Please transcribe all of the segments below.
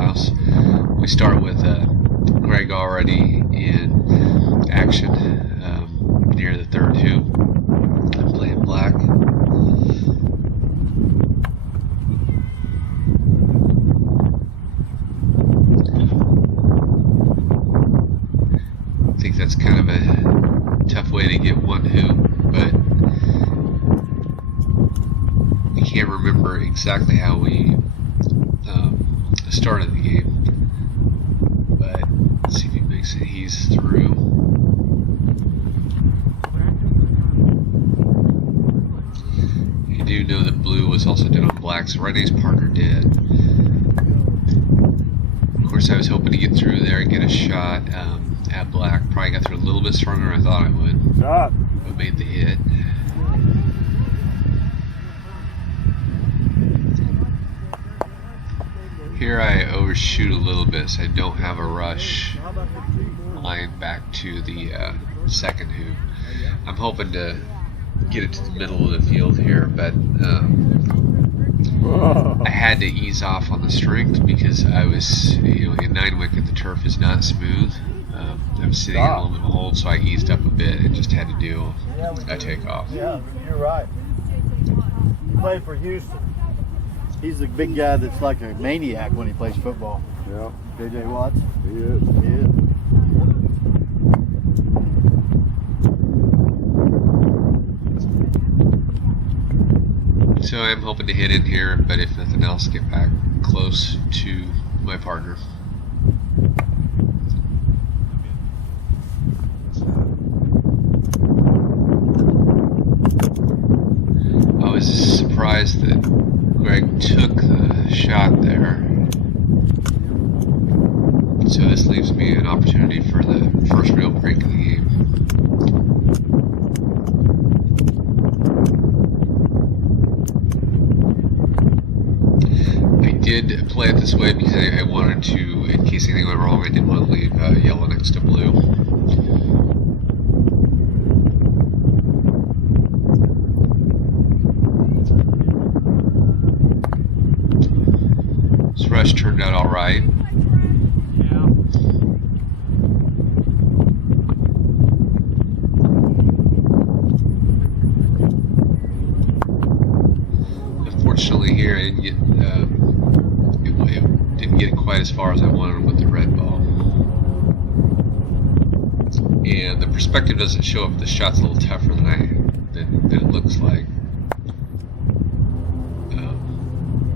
Clouse. We start with Greg already in action near the third hoop. I'm playing black. I think that's kind of a tough way to get one hoop, but I can't remember exactly how we started the game. But let's see if he makes it. He's through. You do know that blue was also dead on black, so right next partner did. Of course, I was hoping to get through there and get a shot at black. Probably got through a little bit stronger than I thought I would, but made the hit. Here I overshoot a little bit, so I don't have a rush line back to the second hoop. I'm hoping to get it to the middle of the field here, but I had to ease off on the strength because I was, in 9 wicket the turf is not smooth. I was sitting in a little bit of a hold, so I eased up a bit and just had to do a takeoff. Yeah, you're right. Played for Houston. He's the big guy that's like a maniac when he plays football. Yeah. J.J. Watts? He is. He is. So I'm hoping to hit in here, but if nothing else, get back close to my partner. I was surprised that Greg took the shot there. So this leaves me an opportunity for the first real break of the game. I did play it this way because I wanted to, in case anything went wrong, I didn't want to leave yellow next to blue. This rush turned out alright. Unfortunately here I didn't get didn't get it quite as far as I wanted with the red ball. And the perspective doesn't show up. The shot's a little tougher than it looks like.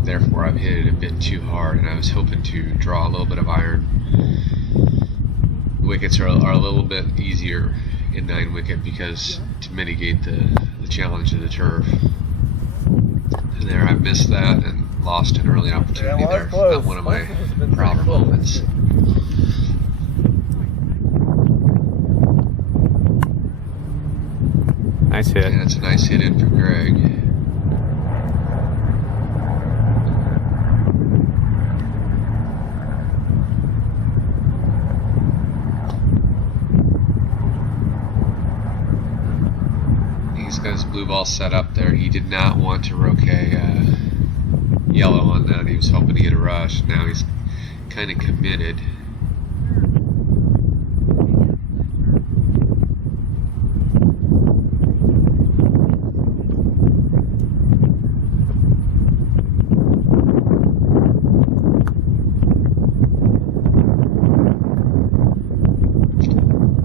Therefore I've hit it a bit too hard, and I was hoping to draw a little bit of iron. The wickets are a little bit easier in 9 wicket because to mitigate the challenge of the turf. And there I missed that and lost an early opportunity there. Not one of my prouder moments. Nice hit. And it's a nice hit in for Greg. He's got his blue ball set up there. He did not want to Croquet yellow on that. He was hoping to get a rush. Now he's kind of committed.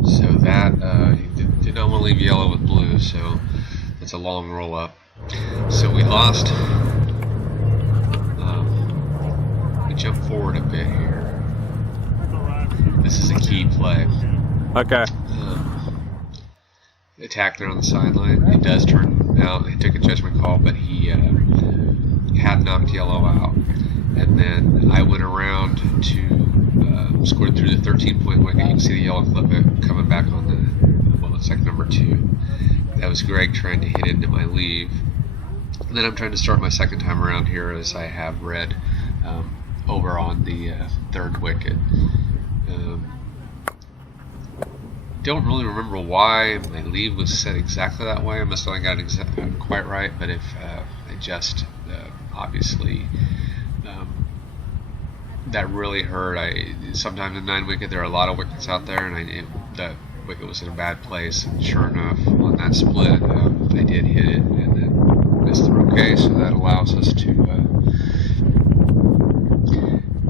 So that, he did not want to leave yellow with blue, so it's a long roll up. So we lost. We jump forward a bit here. This is a key play. Okay. Attack there on the sideline. It does turn out, he took a judgment call, but he had knocked yellow out. And then I went around to scored through the 13-point wicket. You can see the yellow clip coming back on the, what looks like number 2. That was Greg trying to hit into my leave. And then I'm trying to start my second time around here as I have red over on the 3rd wicket. Don't really remember why my leave was set exactly that way. I must have got it quite right, but if I just obviously that really hurt. Sometimes in 9 wicket there are a lot of wickets out there, and that wicket was in a bad place. And sure enough, on that split, I did hit it and then missed the Croquet, so that allows us to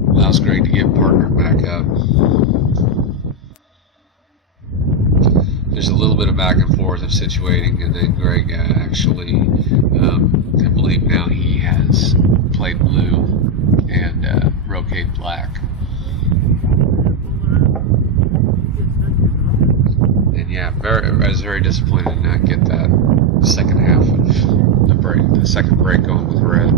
allows Greg to get partnered back up. There's a little bit of back and forth of situating, and then Greg actually, I believe now he has played blue and roquet black. And yeah, I was very disappointed to not get that second half of the second break going with red.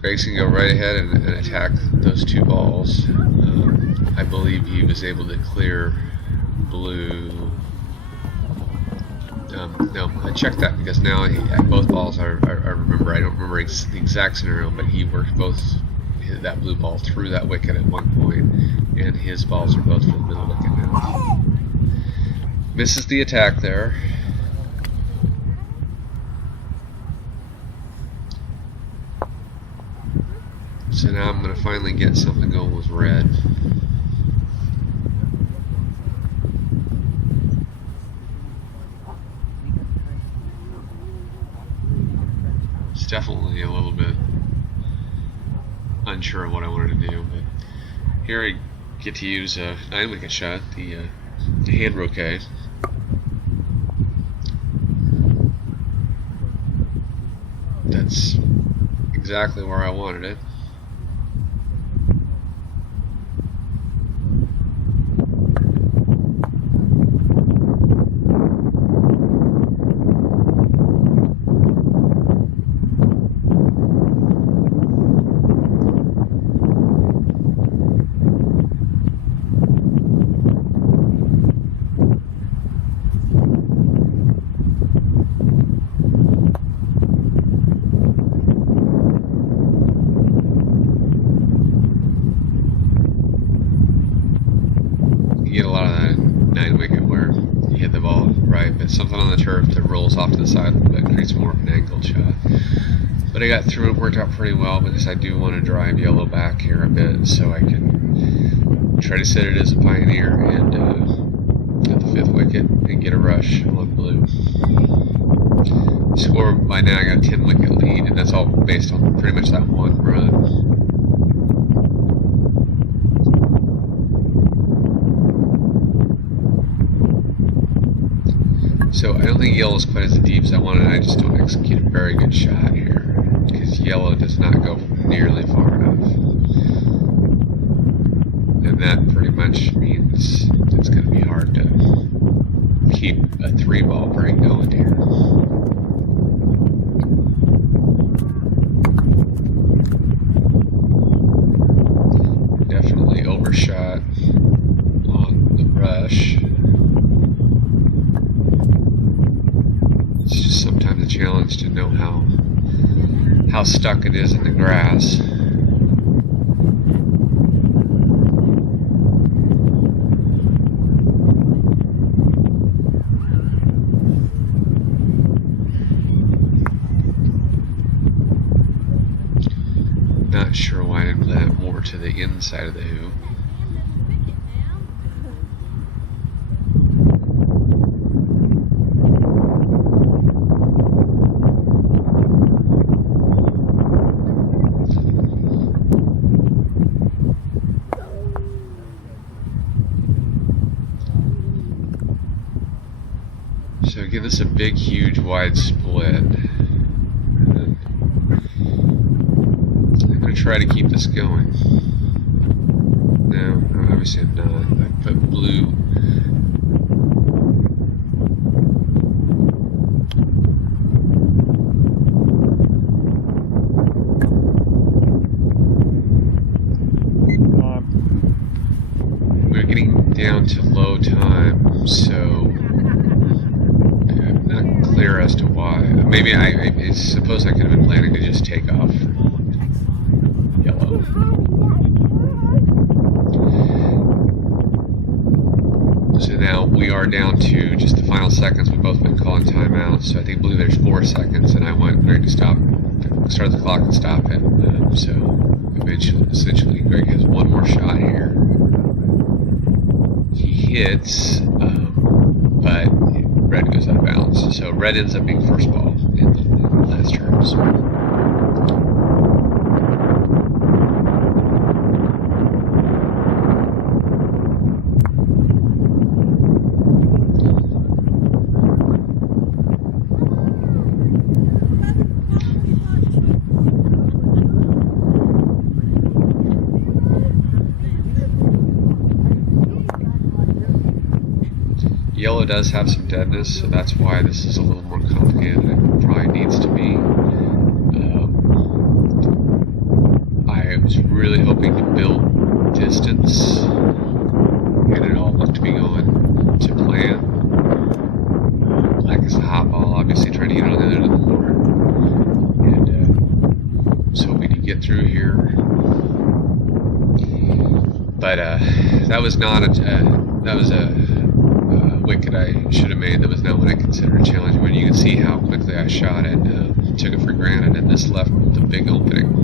Greg's going to go right ahead and attack those two balls. I believe he was able to clear blue. No, I checked that because now both balls, I remember, I don't remember the exact scenario, but he worked that blue ball through that wicket at one point, and his balls are both for the middle wicket now. Misses the attack there. So now I'm going to finally get something going with red. It's definitely a little bit unsure of what I wanted to do, but here I get to use a 9 wicket shot, the hand Croquet. That's exactly where I wanted it. Get a lot of that 9 wicket where you hit the ball right, but something on the turf that rolls off to the side that creates more of an angled shot. But I got through it, worked out pretty well because I do want to drive yellow back here a bit so I can try to set it as a pioneer and at the 5th wicket and get a rush on blue. Score by now, I got a 10 wicket lead, and that's all based on pretty much that one run. So I don't think yellow is quite as deep as I wanted. I just don't execute a very good shot here because yellow does not go nearly far enough. And that pretty much means it's going to be hard to keep a 3-ball break going here. Definitely overshot on the rush. It's just sometimes a challenge to know how stuck it is in the grass. Not sure why I didn't play that more to the inside of the hoop. So give us a big, huge, wide split. I'm going to try to keep this going. No, obviously I'm not. I put blue. We're getting down to low time, so I'm not clear as to why. Maybe I suppose I could have been planning to just take off yellow. So now we are down to just the final seconds. We've both been calling timeouts, so I believe there's 4 seconds, and I want Greg to start the clock and stop it. So essentially, Greg has one more shot here. He hits, but red goes out of bounds. So red ends up being first ball in the last turns. Yellow does have some deadness, so that's why this is a little more complicated than it probably needs to be. I was really hoping to build distance, and it all looked to be going to plan. Black is the hot ball, obviously trying to get on the other end of the board. And was hoping to get through here. But that was not a wicket I should have made. That was not what I considered a challenge. When you can see how quickly I shot it, took it for granted, and this left the big opening.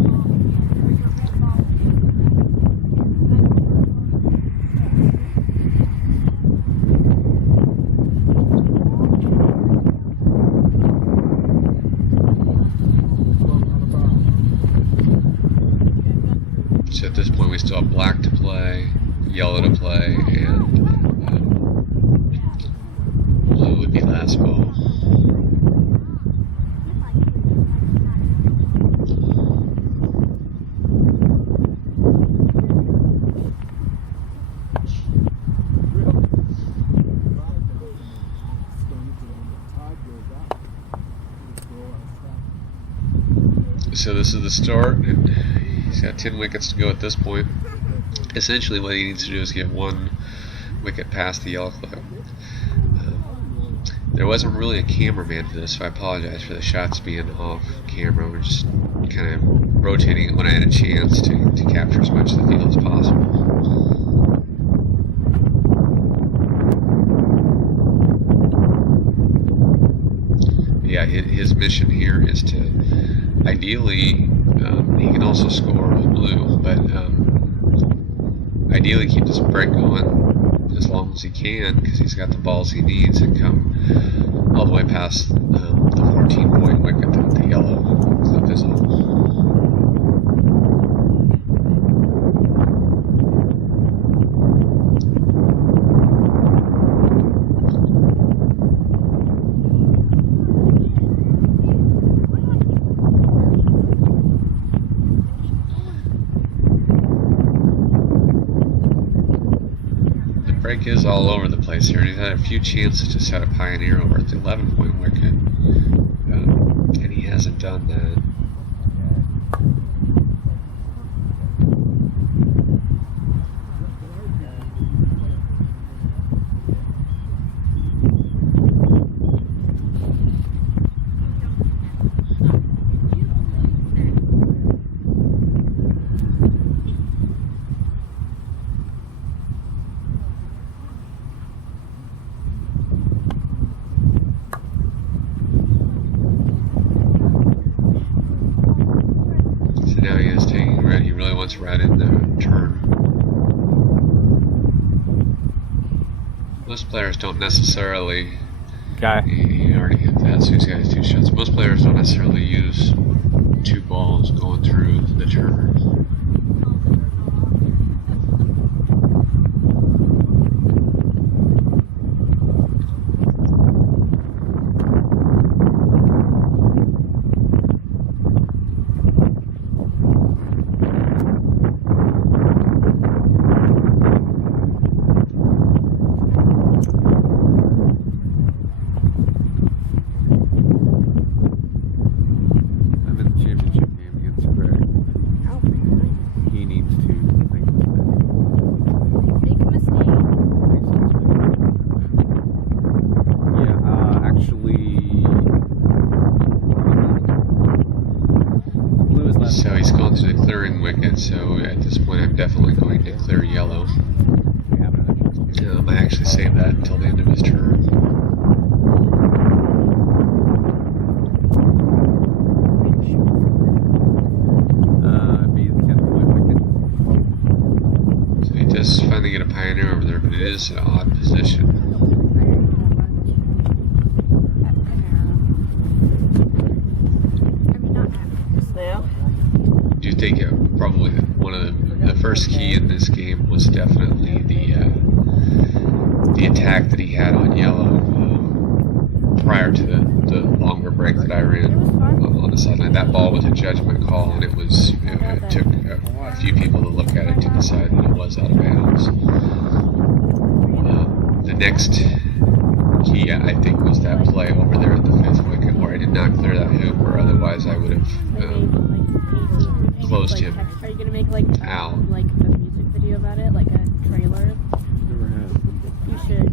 So at this point we still have black to play, yellow to play, and blue would be last ball. So this is the start, and he's got 10 wickets to go at this point. Essentially what he needs to do is get 1 wicket past the yellow club. There wasn't really a cameraman for this, so I apologize for the shots being off camera. We're just kind of rotating it when I had a chance to capture as much of the field as possible. Yeah, his mission here is to ideally, he can also score with blue, but ideally keep this break going as long as he can, because he's got the balls he needs, and come all the way past the 14-point wicket that the yellow clip is on. Break is all over the place here, and he's had a few chances to set a pioneer over at the 11-point wicket, and he hasn't done that. Now he is taking red. He really wants red in the turn. Most players don't necessarily. He already hit that, so he's got his 2 shots. Most players don't necessarily use 2 balls going through the turn. So he's going to the clearing wicket, so at this point I'm definitely going to clear yellow. I actually saved that until the end of his term. Be the 10th point wicket. So he does finally get a pioneer over there, but it is an odd position. Do you think probably one of the first key in this game was definitely the attack that he had on yellow prior to the longer break that I ran on the sideline. That ball was a judgment call, and it took a few people to look at it to decide that it was out of bounds. The next key, I think, was that play over there at the 5th wicket where I did not clear that hoop, or otherwise I would have closed him Are you gonna make out. like a music video about it, like a trailer? You should.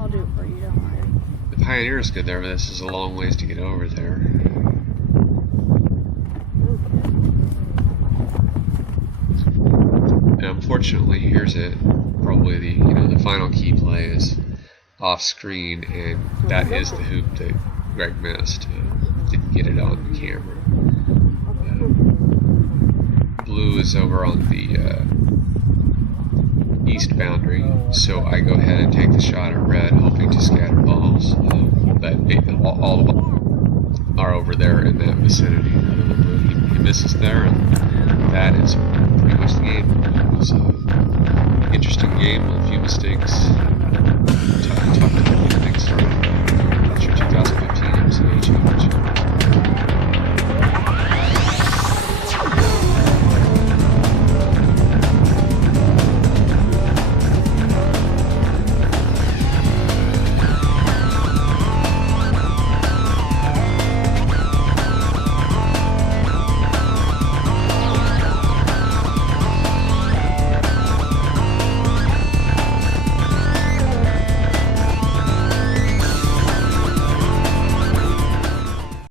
I'll do it for you. Don't worry. The Pioneer is good there, but this is a long ways to get over there. And unfortunately, here's it. Probably the final key play is off screen, and that is the hoop that Greg missed. Didn't get it on the camera. Blue is over on the east boundary, so I go ahead and take the shot at red, hoping to scatter balls. But all the balls are over there in that vicinity. He misses there, and that is pretty much the game. It was an interesting game with a few mistakes. Tough to get things started. That's your 2015 MCA Championship.